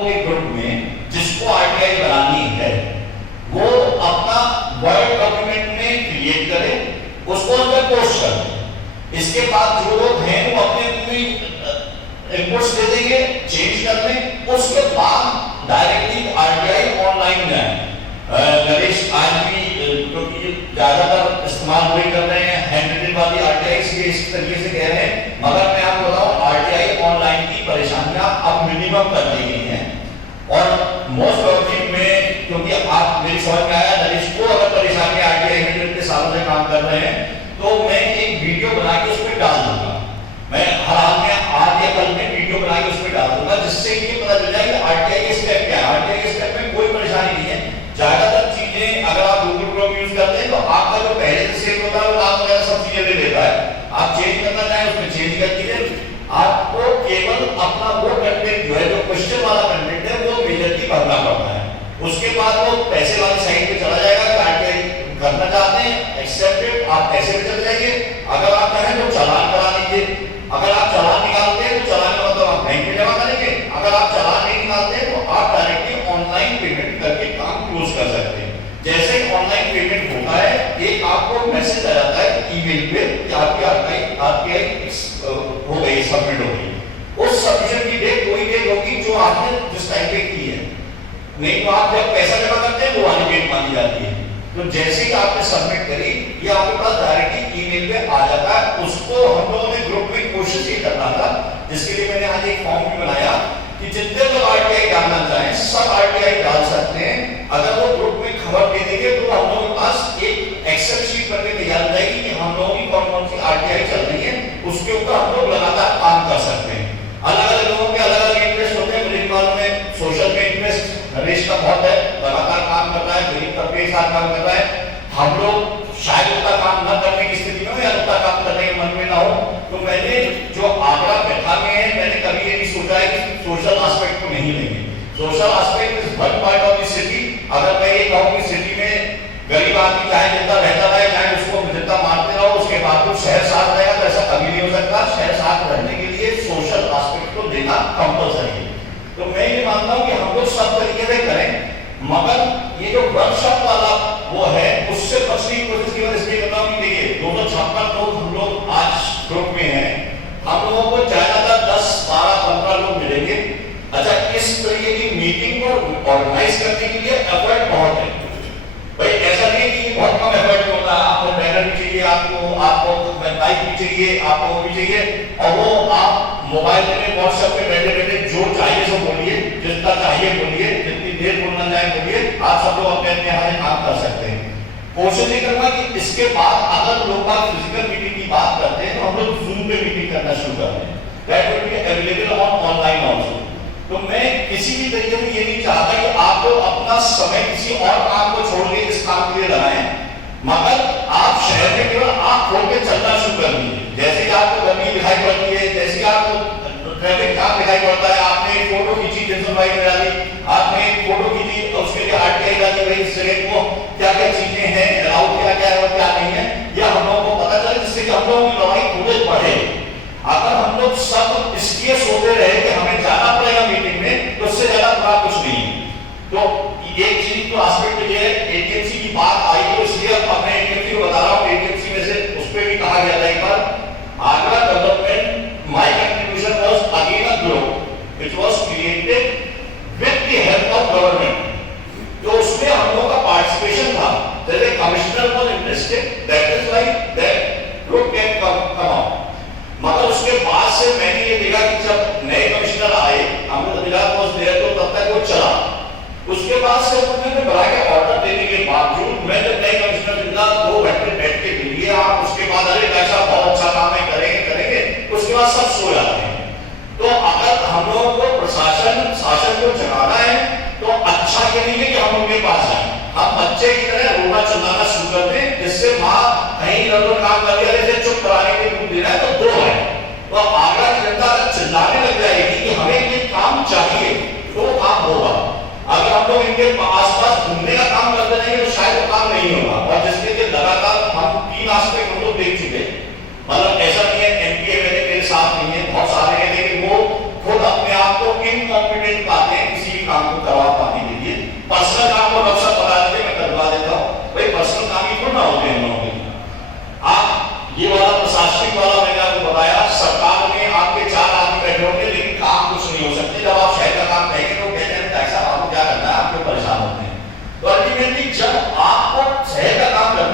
के ग्रुप में जिसको आरटीआई बनानी है वो अपना वर्ड डॉक्यूमेंट में क्रिएट करे, उसको उस पर पोस्ट कर दे। इसके बाद जो लोग हैं वो अपने पूरी इनपुट्स दे देंगे चेंज करने, उसके बाद डायरेक्टली आरटीआई ऑनलाइन में आए। नरेश आज भी क्योंकि ज्यादातर इस्तेमाल वही कर रहे हैं हैंड रिटन वाली आरटीआई, इसलिए इस तरीके से कह रहे हैं, मगर मैं आपको बताऊं आरटीआई ऑनलाइन की परेशानियां अब मिनिमम कर दी गई हैं। और मोस्ट प्रोबेबली में क्योंकि आप मेरी समझ में आया नरेश को अगर परेशानी आरटीआई में इतने सालों से काम कर रहे हैं तो मैं एक वीडियो बना के उसमें डाल दूंगा। मैं हर हाल में आज या कल में वीडियो बना के उसमें डाल दूंगा जिससे ये पता चल जाए कि आरटीआई स्टेप क्या है। आरटीआई स्टेप में कोई परेशानी नहीं है। ज्यादातर चीजें अगर आप गूगल क्रोम यूज करते हैं तो आपका जो पहले से सेव होता है वो आप वगैरह सब चीजें दे देता है। आप चेंज करना चाहें उसमें चेंज कर दीजिए। आपको केवल अपना वो कंटेंट जो है जो क्वेश्चन वाला कंटेंट है वो मेजरली भरना पड़ता है। उसके बाद वो पैसे वाली साइट पे चला जाएगा कि आरटीआई करना चाहते हैं एक्सेप्टेड, आप पैसे पे चले जाइए। अगर आप कहें तो चालान करा लीजिए। अगर आप चालान निकालते हैं तो चालान का मतलब आप बैंक में जमा करेंगे। अगर आप चालान नहीं निकालते हैं तो आप डायरेक्टली ऑनलाइन पेमेंट करके काम क्लोज कर सकते हैं। जैसे ऑनलाइन पेमेंट होता है एक आपको मैसेज आ जाता है ईमेल पे कि आपकी आरटीआई हो गई, सबमिट हो गई। उस सबमिशन की डेट कोई डेट होगी जो आपने जिस टाइम पे की है, नहीं तो आप जब पैसा जमा करते हैं वो वाली डेट मानी जाती है। तो जैसे ही आपने सबमिट करी ये आपके पास डायरेक्टली ईमेल पे आ जाता है। उसको हम लोगों ने ग्रुप में कोशिश ये करना था, जिसके लिए मैंने आज एक फॉर्म भी बनाया कि जितने लोग आरटीआई डालना चाहें सब आरटीआई डाल सकते हैं। अगर वो ग्रुप में खबर दे देंगे तो हम लोगों के पास एक एक्सेल शीट बनके तैयार हो जाएगी कि हम लोगों की कौन कौन सी आरटीआई चल रही है, उसके ऊपर हम लोग लगातार काम कर सकते हैं। अलग अलग लोगों के अलग अलग इंटरेस्ट होते हैं। मुझे मालूम है सोशल में इंटरेस्ट नरेश का बहुत है, लगातार काम कर रहा है, गरीब तबके के साथ काम कर रहा है। हम लोग शायद उतना काम न करने की स्थिति में हो या उतना काम करने के मन में ना हो। तो मैंने जो आंकड़ा बैठा में है मैंने कभी ये नहीं सोचा है कि सोशल एस्पेक्ट को नहीं लेंगे। Social aspect is one part of the city. अगर मैं ये कहूं कि सिटी में गरीब आदमी चाहे जितना रहता रहे, चाहे उसको जितना मारते रहो, उसके बाद तो शहर साथ रहेगा, तो ऐसा कभी नहीं हो सकता। शहर साथ रहने के लिए सोशल एस्पेक्ट को देना कंपल्सरी है। तो मैं ये मानता हूं कि हम लोग सब तरीके से करें, मगर ये जो वर्कशॉप वाला वो है उससे बचने की कोशिश की। इसलिए कर रहा हूं कि देखिए 256 लोग हम लोग आज ग्रुप में हैं। हम लोगों को ज्यादातर 10, 12, 15 लोग मिलेंगे। अच्छा, इस तरीके की मीटिंग को ऑर्गेनाइज करने के लिए एफर्ट बहुत है भाई। ऐसा नहीं कि बहुत कम एफर्ट होता है। आपको बैनर भी चाहिए, आपको माइक भी चाहिए, आपको वो भी चाहिए, और वो आप मोबाइल में व्हाट्सएप पे बैठे बैठे जो चाहिए सो बोलिए, जितना चाहिए बोलिए, जितनी देर बोलना चाहे बोलिए। आप सब लोग अपने अपने यहाँ काम कर सकते हैं। कोशिश ये करना कि इसके बाद अगर लोग आप फिजिकल मीटिंग की बात करते हैं तो हम लोग जूम पे मीटिंग करना शुरू कर दें। That will be available on online also. तो मैं किसी भी तरीके से ये नहीं चाहता कि आप लोग अपना समय किसी और काम को छोड़ के इस काम के लिए लगाएं, मगर आप शहर में केवल आंख खोल के चलना शुरू कर दीजिए। जैसे कि आपको गर्मी दिखाई पड़ती है, जैसे कि आपको ट्रैफिक जाम दिखाई पड़ता है, आपने एक फोटो खींची जनरल बाइक में डाली, आपने एक फोटो खींची और उसके लिए आरटीआई डाली, भाई इस जगह को क्या क्या चीजें हैं, अलाउड क्या क्या है और क्या नहीं है, यह हम लोगों को पता चले, जिससे कि हम लोगों की लड़ाई खुद बढ़े। अगर हम लोग सब इसलिए सोते रहे कि हमें जाना पड़ेगा मीटिंग में, तो उससे ज्यादा बुरा कुछ नहीं है। तो एक चीज तो एस्पेक्ट ये है, एटीएमसी की बात आई तो इसलिए अपने एटीएमसी को बता रहा हूँ। एटीएमसी में से उस पर भी कहा गया था एक बार, Agra development my contribution was again a group which was created with the help of government. तो उसमें हम लोगों का पार्टिसिपेशन था। जैसे commissioner was interested, that is why that group can come out. मगर उसके बाद से मैंने ये देखा कि जब नए कमिश्नर आए, हमने गुजरात वाज देयर, तो तब तक वो चला। उसके बाद से उन्होंने बड़ा के ऑर्डर देने के बावजूद मैं जब नए कमिश्नर मिला 2 घंटे बैठ के मिलिए आप, उसके बाद अरे ऐसा बहुत अच्छा काम है, करेंगे, उसके बाद सब सो जाते हैं। तो अगर हम लोगों को शासन को जगाना है तो अच्छा ये नहीं है कि हम उनके पास जाएं, हम बच्चे की तरह रोना चिल्लाना शुरू कर दें, जिससे माँ कहीं इधर काम कर रही है, चुप कराने के दूध देना है तो 2 है। तो आगरा की जनता अगर चिल्लाने लग जाएगी कि हमें ये काम चाहिए तो काम होगा। अगर हम लोग इनके आसपास घूमने का